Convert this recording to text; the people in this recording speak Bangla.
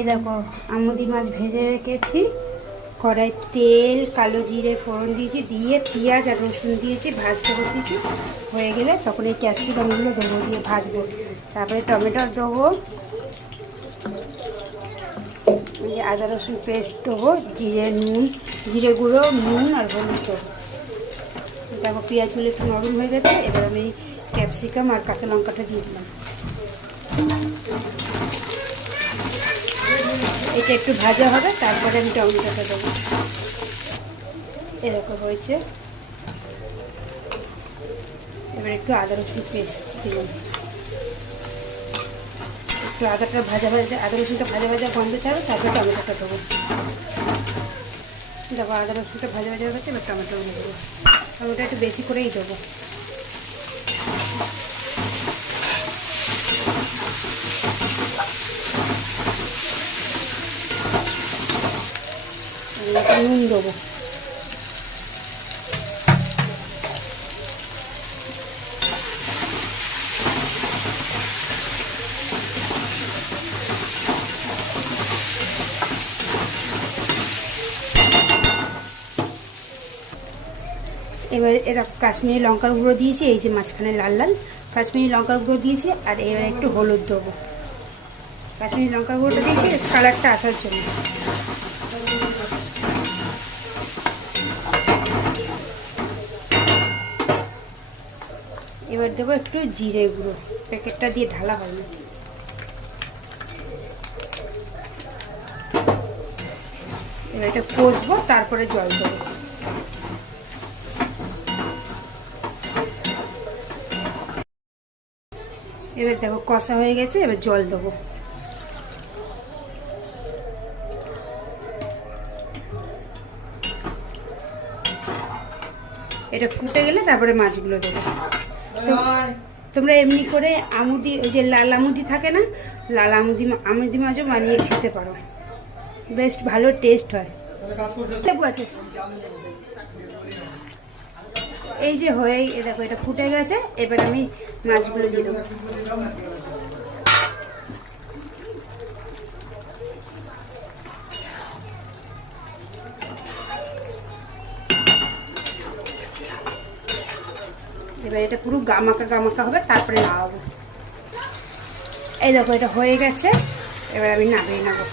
এই দেখো আমুদি মাছ ভেজে রেখেছি, কড়াই তেল কালো জিরে ফোড়ন দিয়েছি, দিয়ে পেঁয়াজ আর রসুন দিয়েছি, ভাজতে বসিয়েছি। হয়ে গেলে তখন এই ক্যাপসিকামগুলো দেবো, দিয়ে ভাজবো। তারপরে টমেটো দেবো, আদা রসুন পেস্ট দেবো, জিরে গুঁড়ো, নুন আর হলুদ দেবো। দেখো পেঁয়াজগুলো একটু নরম হয়ে গেছে, এবার আমি ক্যাপসিকাম আর কাঁচা লঙ্কাটা দিয়ে দিলাম। এটা একটু ভাজা হবে, তারপরে আমি টমেটোটা দেবো। এরকম হয়েছে। এবার একটু আদা রসুন পেস্ট দিলাম, একটু আদা রসুনটা ভাজা ভাজা গন্ধ ছাড়বে, তারপরে টমেটোটা দেবো। দেখো আদা রসুনটা ভাজা ভাজা হয়ে গেছে, এবার টমেটো দেবো। টমেটো একটু বেশি করেই দেবো। নুন দেবো। এবার এরা কাশ্মীরি লঙ্কার গুঁড়ো দিয়েছি, এই যে মাঝখানে লাল লাল কাশ্মীরি লঙ্কার গুঁড়ো দিয়েছি। আর এবার একটু হলুদ দেবো। কাশ্মীরি লঙ্কার গুঁড়োটা দিয়েছি কালারটা আসার জন্য। এবার দেবো একটু জিরে গুঁড়ো, প্যাকেটটা দিয়ে ঢালা হয়নি। এবার এটা কষবো, তারপরে জল দেবো। এবার দেখো কষা হয়ে গেছে, এবার জল দেবো। এটা ফুটে গেলে তারপরে মাছগুলো দেবো। তোমরা এমনি করে আমুদি, ওই যে লাল আমুদি থাকে না, লাল আমুদি মাছও বানিয়ে খেতে পারো, বেশ ভালো টেস্ট হয়। লেবু আছে। এই যে হয়ে দেখো এটা ফুটে গেছে, এবার আমি মাছগুলো দিয়ে দেবো। এবার এটা পুরো গামাকা হবে, তারপরে নামাবো। এই দেখো এটা হয়ে গেছে, এবার আমি নামিয়ে নেবো।